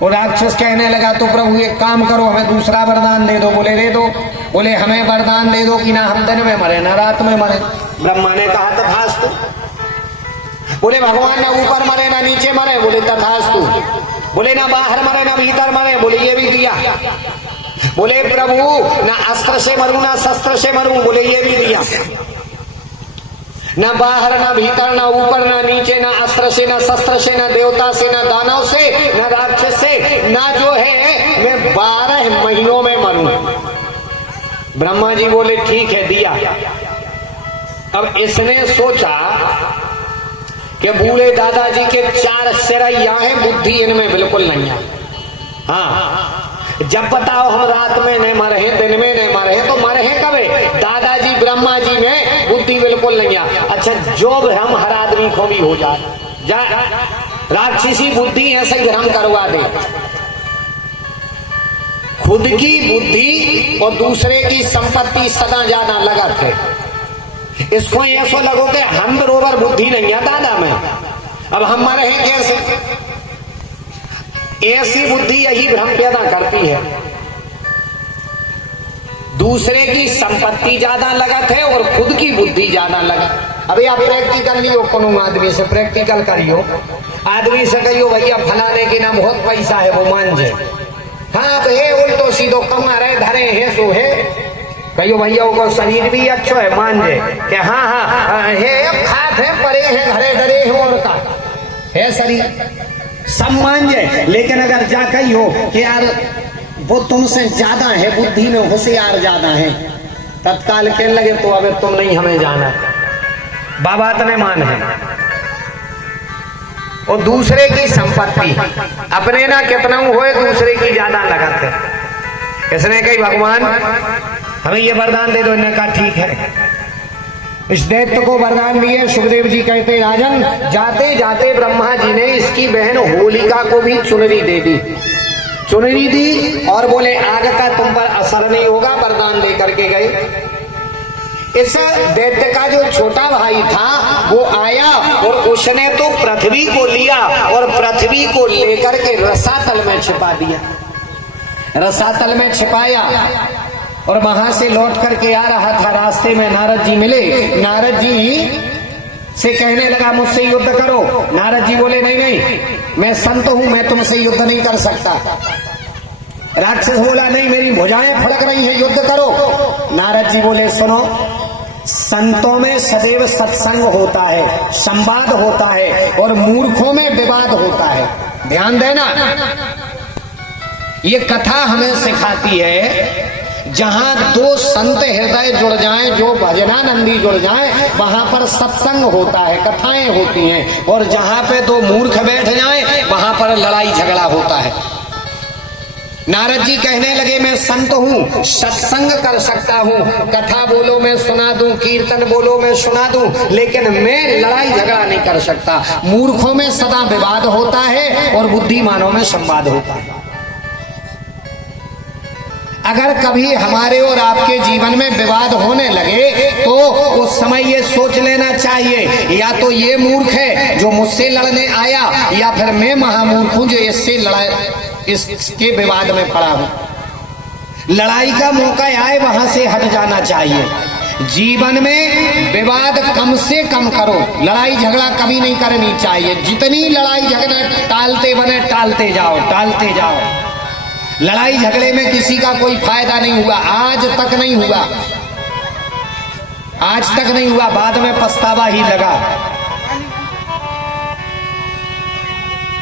वो राक्षस कहने लगा तो प्रभु एक काम करो, हमें दूसरा वरदान दे दो। बोले दे दो। बोले हमें वरदान दे दो कि ना हम दिन में मरे ना रात में मरे। ब्रह्मा ने कहा तथास्तु। बोले भगवान ना ऊपर मरे ना नीचे मरे। बोले तथास्तु। बोले ना बाहर मरे ना भीतर मरे। बोले ये भी दिया। बोले प्रभु ना अस्त्र से मरूं ना शस्त्र से मरूं। बोले ये भी दिया। ना बाहर ना भीतर ना ऊपर ना नीचे ना अस्त्र से ना शस्त्र से ना देवता से ना दानव से ना राक्षस से ना जो है मैं 12 महीनों में मरूं। ब्रह्मा जी बोले ठीक है दिया। अब इसने सोचा कि बूढ़े दादाजी के 4 सिरैया हैं, बुद्धि इनमें बिल्कुल नहीं है। हाँ जब बताओ हम रात में नहीं मरे हैं दिन में नहीं मरे हैं तो मरे हैं कब? दादाजी ब्रह्मा जी में बुद्धि बिल्कुल नहीं है। अच्छा जो भ्रम हर आदमी को भी हो जाए, राक्षसी बुद्धि ऐसे ही भ्रम करवा दे। खुद की बुद्धि और दूसरे की संपत्ति सदा ज्यादा लगत है। इसको ऐसा लगो कि हम बरोबर बुद्धि नहीं है दादा में, अब हम मरे हैं कैसे? ऐसी बुद्धि यही भ्रम पैदा करती है। दूसरे की संपत्ति ज्यादा लगत है और खुद की बुद्धि ज्यादा लगत। अभी आप प्रैक्टिकल लियो, कोनो आदमी से प्रैक्टिकल करियो। आदमी से कहियो भैया फलाने के नाम बहुत पैसा है वो मान जाए। हाँ तो हे उल्टो सीधो कमा रहे धरे है सो है। कहियो भैया वो शरीर भी अच्छा है मान जाए कि हाँ है खात है परे है घरे डरे है और का है शरीर सब मान जाए। लेकिन अगर जा कही हो कि यार वो तुमसे ज्यादा है, बुद्धि में होशियार ज्यादा है, तत्काल कहने लगे तो अब तुम नहीं हमें जाना, बाबा तने मान है। और दूसरे की संपत्ति अपने ना कितना हुए दूसरे की ज्यादा लगत है। इसने कही भगवान हमें ये वरदान दे दो। इन्होंने कहा ठीक है। इस दैत्य को वरदान दिए। सुखदेव जी कहते राजन जाते जाते ब्रह्मा जी ने इसकी बहन होलिका को भी चुनरी दे दी। चुनरी दी और बोले आग का तुम पर असर नहीं होगा, वरदान दे करके गए। इस दैत्य का जो छोटा भाई था वो आया और उसने तो पृथ्वी को लिया और पृथ्वी को लेकर के रसातल में छिपा दिया। रसातल में छिपाया और वहां से लौट करके आ रहा था। रास्ते में नारद जी मिले। नारद जी से कहने लगा मुझसे युद्ध करो। नारद जी बोले नहीं नहीं मैं संत हूं, मैं तुमसे युद्ध नहीं कर सकता। राक्षस बोला नहीं मेरी भुजाएं फड़क रही हैं, युद्ध करो। नारद जी बोले सुनो, संतों में सदैव सत्संग होता है, संवाद होता है और मूर्खों में विवाद होता है। ध्यान देना, ये कथा हमें सिखाती है जहां दो संत हृदय जुड़ जाएं, जो भजनानंदी जुड़ जाएं, वहां पर सत्संग होता है, कथाएं होती हैं। और जहां पे दो मूर्ख बैठ जाएं वहां पर लड़ाई झगड़ा होता है। नारद जी कहने लगे मैं संत हूं, सत्संग कर सकता हूं, कथा बोलो मैं सुना दूं, कीर्तन बोलो मैं सुना दूं, लेकिन मैं लड़ाई झगड़ा नहीं कर सकता। मूर्खों में सदा विवाद होता है और बुद्धिमानों में संवाद होता है। अगर कभी हमारे और आपके जीवन में विवाद होने लगे तो उस समय ये सोच लेना चाहिए या तो ये मूर्ख है जो मुझसे लड़ने आया या फिर मैं महामूर्ख हूं जो इससे इसके विवाद में पड़ा हूं। लड़ाई का मौका आए वहां से हट जाना चाहिए। जीवन में विवाद कम से कम करो, लड़ाई झगड़ा कभी नहीं करनी चाहिए। जितनी लड़ाई झगड़ा टालते बने टालते जाओ, टालते जाओ। लड़ाई झगड़े में किसी का कोई फायदा नहीं हुआ, आज तक नहीं हुआ, आज तक नहीं हुआ, बाद में पछतावा ही लगा।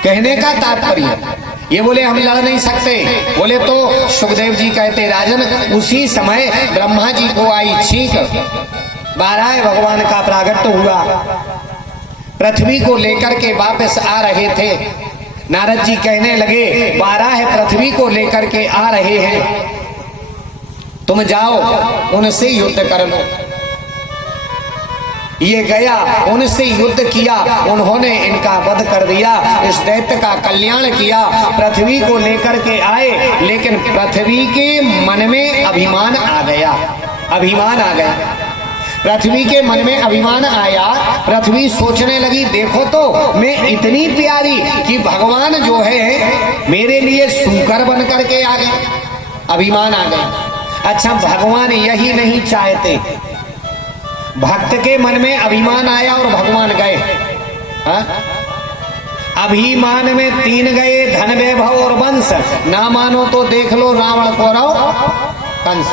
कहने का तात्पर्य ये बोले हम लड़ नहीं सकते। बोले तो सुखदेव जी कहते राजन उसी समय ब्रह्मा जी को आई छींक, 12 भगवान का प्रागट्य हुआ, पृथ्वी को लेकर के वापस आ रहे थे। नारद जी कहने लगे 12 पृथ्वी को लेकर के आ रहे हैं, तुम जाओ उनसे युद्ध कर लो। ये गया, उनसे युद्ध किया, उन्होंने इनका वध कर दिया, इस दैत्य का कल्याण किया। पृथ्वी को लेकर के आए, लेकिन पृथ्वी के मन में अभिमान आ गया, अभिमान आ गया। पृथ्वी के मन में अभिमान आया। पृथ्वी सोचने लगी देखो तो मैं इतनी प्यारी कि भगवान जो है मेरे लिए सूकर बन करके आ गए, अभिमान आ गया। अच्छा, भगवान यही नहीं चाहते, भक्त के मन में अभिमान आया और भगवान गए। हा? अभिमान में 3 गए, धन वैभव और वंश। ना मानो तो देख लो रावण कौरव कंस।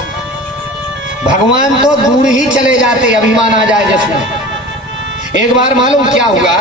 भगवान तो दूर ही चले जाते, अभिमान आ जाए जिसमें। एक बार मालूम क्या हुआ,